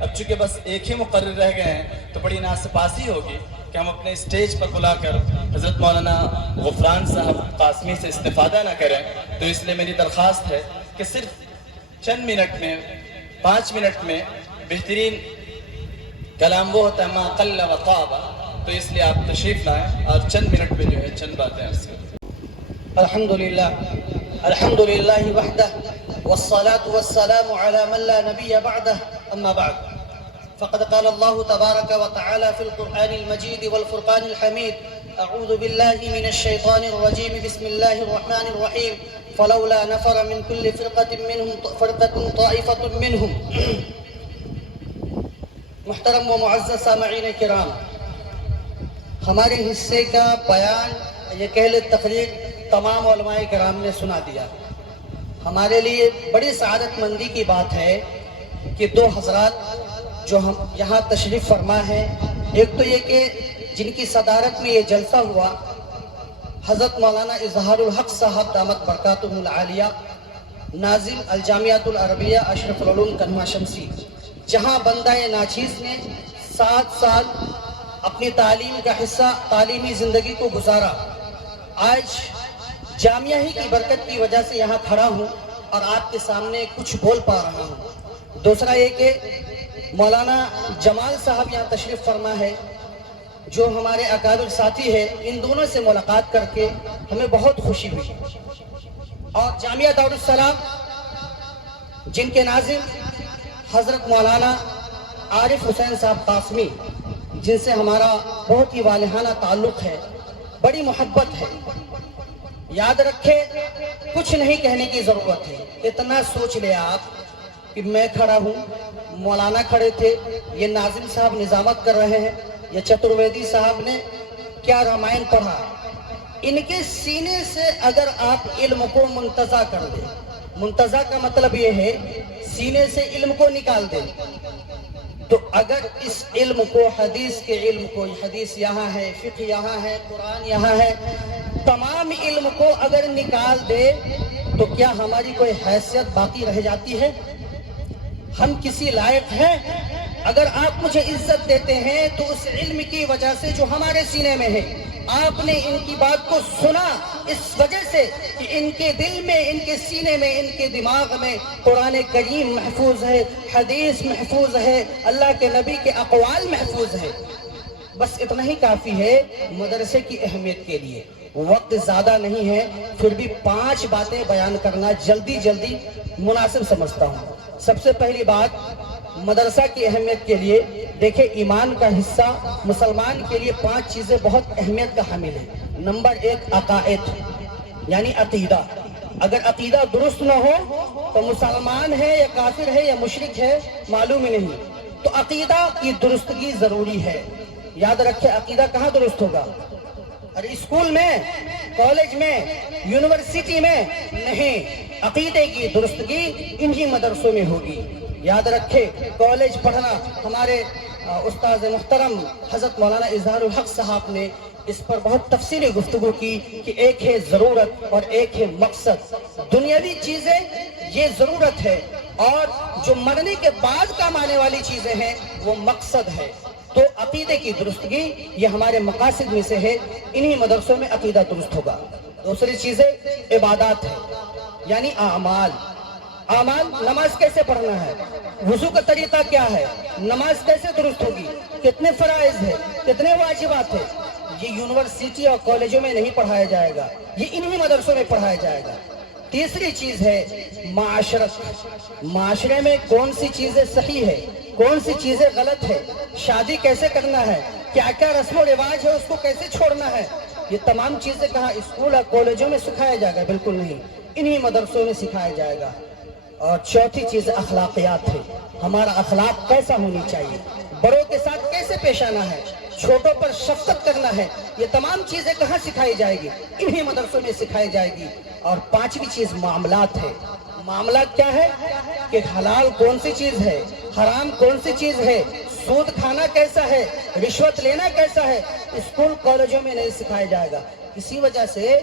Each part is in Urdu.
اب چونکہ بس ایک ہی مقرر رہ گئے ہیں تو بڑی ناسپاسی ہوگی کہ ہم اپنے اسٹیج پر بلا کر حضرت مولانا غفران صاحب قاسمی سے استفادہ نہ کریں. تو اس لیے میری درخواست ہے کہ صرف چند منٹ میں 5 منٹ میں بہترین کلام وہ ہوتا ہے ما قل و طاب. تو اس لیے آپ تشریف لائیں اور چند منٹ میں جو ہے چند باتیں عرض کریں. الحمد لله وحده والصلاة والسلام على من لا نبي بعده أما بعد فقد قال الله تبارك وتعالى في القرآن المجيد والفرقان الحميد أعوذ بالله من الشيطان الرجيم بسم الله الرحمن الرحيم فلولا نفر من كل فرقة طائفة منهم. محترم و معزز سامعین کرام، ہمارے حصے کا بیان یہ کہہ لے تقریر تمام علماء کرام نے سنا دیا. ہمارے لیے بڑی سعادت مندی کی بات ہے کہ دو حضرات جو ہم یہاں تشریف فرما ہے، ایک تو یہ کہ جن کی صدارت میں یہ جلسہ ہوا حضرت مولانا اظہار الحق صاحب دامت برکاتہ العالیہ، ناظم الجامعۃ العربیہ اشرف العلوم کنھوا شمسی، جہاں بندہ ناچیز نے 7 سال اپنی تعلیم کا حصہ تعلیمی زندگی کو گزارا. آج جامعہ ہی کی برکت کی وجہ سے یہاں کھڑا ہوں اور آپ کے سامنے کچھ بول پا رہا ہوں. دوسرا یہ کہ مولانا جمال صاحب یہاں تشریف فرما ہے جو ہمارے اکابر ساتھی ہیں. ان دونوں سے ملاقات کر کے ہمیں بہت خوشی ہوئی. اور جامعہ دارالسلام جن کے ناظم حضرت مولانا عارف حسین صاحب قاسمی، جن سے ہمارا بہت ہی والہانہ تعلق ہے، بڑی محبت ہے. یاد رکھے کچھ نہیں کہنے کی ضرورت ہے، اتنا سوچ لے آپ کہ میں کھڑا ہوں، مولانا کھڑے تھے، یہ ناظم صاحب نظامت کر رہے ہیں، یہ چترویدی صاحب نے کیا رامائن پڑھا. ان کے سینے سے اگر آپ علم کو منتزع کر دیں، منتزع کا مطلب یہ ہے سینے سے علم کو نکال دیں، تو اگر اس علم کو، حدیث کے علم کو، حدیث یہاں ہے، فقہ یہاں ہے، قرآن یہاں ہے، تمام علم کو اگر نکال دے تو کیا ہماری کوئی حیثیت باقی رہ جاتی ہے؟ ہم کسی لائق ہیں؟ اگر آپ مجھے عزت دیتے ہیں تو اس علم کی وجہ سے جو ہمارے سینے میں ہے. آپ نے ان کی بات کو سنا اس وجہ سے کہ ان کے دل میں، ان کے سینے میں، ان کے دماغ میں قرآن کریم محفوظ ہے، حدیث محفوظ ہے، اللہ کے نبی کے اقوال محفوظ ہے. بس اتنا ہی کافی ہے مدرسے کی اہمیت کے لیے. وقت زیادہ نہیں ہے، پھر بھی 5 باتیں بیان کرنا جلدی مناسب سمجھتا ہوں. سب سے پہلی بات مدرسہ کی اہمیت کے لیے، دیکھیں ایمان کا حصہ مسلمان کے لیے 5 چیزیں بہت اہمیت کا حامل ہیں. نمبر 1 عقائد، یعنی عقیدہ. اگر عقیدہ درست نہ ہو تو مسلمان ہے یا کافر ہے یا مشرک ہے معلوم ہی نہیں. تو عقیدہ کی درستگی ضروری ہے. یاد رکھے عقیدہ کہاں درست ہوگا؟ ارے اسکول میں، کالج میں، یونیورسٹی میں نہیں، عقیدے کی درستگی انہی مدرسوں میں ہوگی. یاد رکھے کالج پڑھنا، ہمارے استاد محترم حضرت مولانا اظہار الحق صاحب نے اس پر بہت تفصیلی گفتگو کی کہ ایک ہے ضرورت اور ایک ہے مقصد. دنیاوی چیزیں یہ ضرورت ہے اور جو مرنے کے بعد کام آنے والی چیزیں ہیں وہ مقصد ہے. تو عقیدے کی درستگی یہ ہمارے مقاصد میں سے ہے، انہی مدرسوں میں عقیدہ درست ہوگا. دوسری چیزیں عبادات ہے، یعنی اعمال. نماز کیسے پڑھنا ہے، وضو کا طریقہ کیا ہے، نماز کیسے درست ہوگی، کتنے فرائض ہے، کتنے واجبات ہے، یہ یونیورسٹی اور کالجوں میں نہیں پڑھایا جائے گا، یہ انہی مدرسوں میں پڑھایا جائے گا. تیسری چیز ہے معاشرت. معاشرے میں کون سی چیزیں صحیح ہے، کون سی چیزیں غلط ہے، شادی کیسے کرنا ہے، کیا کیا رسم و رواج ہے، اس کو کیسے چھوڑنا ہے، یہ تمام چیزیں کہاں اسکول اور کالجوں میں سکھایا جائے گا؟ بالکل نہیں، انہی مدرسوں میں سکھایا جائے گا. اور چوتھی چیز اخلاقیات ہے. ہمارا اخلاق کیسا ہونی چاہیے، بڑوں کے ساتھ کیسے پیش آنا ہے، چھوٹوں پر شفقت کرنا ہے، یہ تمام چیزیں کہاں سکھائی جائے گی؟ انہی مدرسوں میں سکھائی جائے گی. اور 5ویں چیز معاملات ہے. معاملات کیا ہے کہ حلال کون سی چیز ہے، حرام کون سی چیز ہے، سود کھانا کیسا ہے، رشوت لینا کیسا ہے، اسکول کالجوں میں نہیں سکھایا جائے گا. اسی وجہ سے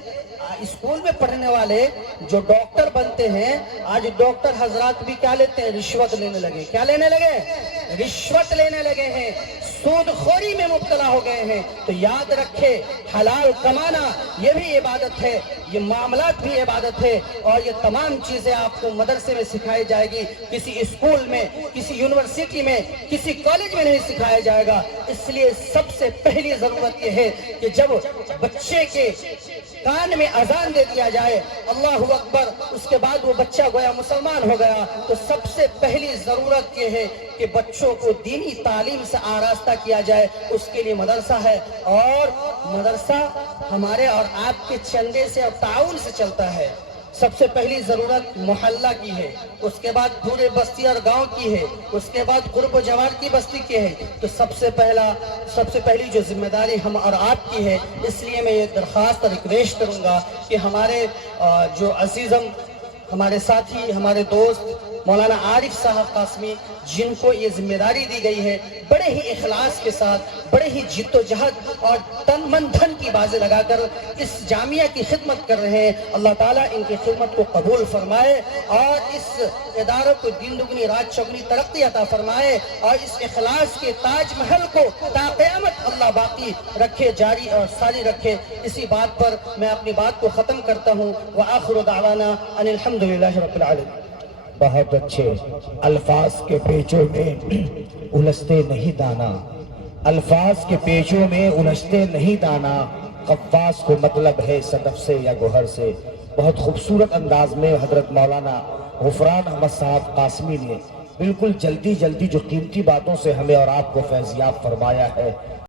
اسکول میں پڑھنے والے جو ڈاکٹر بنتے ہیں، آج ڈاکٹر حضرات بھی کیا لیتے ہیں؟ رشوت لینے لگے. کیا لینے لگے؟ رشوت لینے لگے ہیں، سود خوری میں مبتلا ہو گئے ہیں، تو یاد رکھے حلال کمانا یہ بھی عبادت ہے، یہ معاملات بھی عبادت ہے، اور یہ تمام چیزیں آپ کو مدرسے میں سکھائی جائے گی، کسی اسکول میں، کسی یونیورسٹی میں، کسی کالج میں نہیں سکھایا جائے گا۔ اس لیے سب سے پہلی ضرورت یہ ہے کہ جب بچے کے کان میں اذان دے دیا جائے اللہ اکبر، اس کے بعد وہ بچہ گویا مسلمان ہو گیا، تو سب سے پہلی ضرورت یہ ہے کہ بچوں کو دینی تعلیم سے آراستہ کیا جائے۔ اس کے لیے مدرسہ ہے، اور مدرسہ ہمارے اور آپ کے چندے سے اور تعاون سے چلتا ہے۔ سب سے پہلی ضرورت محلہ کی ہے، اس کے بعد پورے بستی اور گاؤں کی ہے، اس کے بعد قرب و جوار کی بستی کی ہے، تو سب سے پہلی جو ذمہ داری ہم اور آپ کی ہے۔ اس لیے میں یہ درخواست اور ریکویسٹ کروں گا کہ ہمارے جو عزیزم، ہمارے ساتھی، ہمارے دوست مولانا عارف صاحب قاسمی، جن کو یہ ذمہ داری دی گئی ہے، بڑے ہی اخلاص کے ساتھ، بڑے ہی جد و جہد اور تن من دھن کی بازیں لگا کر اس جامعہ کی خدمت کر رہے ہیں۔ اللہ تعالیٰ ان کی خدمت کو قبول فرمائے، اور اس اداروں کو دن دگنی رات چوگنی ترقی عطا فرمائے، اور اس اخلاص کے تاج محل کو تا قیامت اللہ باقی رکھے، جاری اور ساری رکھے۔ اسی بات پر میں اپنی بات کو ختم کرتا ہوں۔ وآخر دعوانا ان الحمدللہ رب العالمین۔ بہت اچھے الفاظ کے پیچوں میں الجھتے نہیں دانا، الفاظ کے پیچوں میں الجھتے نہیں دانا، قفاز کو مطلب ہے صدف سے یا گوہر سے۔ بہت خوبصورت انداز میں حضرت مولانا غفران احمد صاحب قاسمی نے بالکل جلدی جو قیمتی باتوں سے ہمیں اور آپ کو فیضیاب فرمایا ہے۔